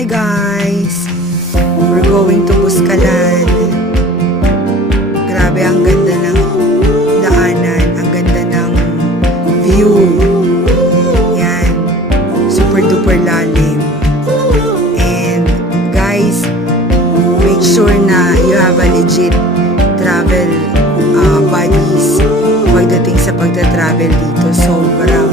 Hi guys! We're going to Buscalan. Grabe, ang ganda ng daanan. Ang ganda ng view. Yan. Super duper lalim. And guys, make sure na you have a legit travel buddies pagdating sa pagta-travel dito. Sobrang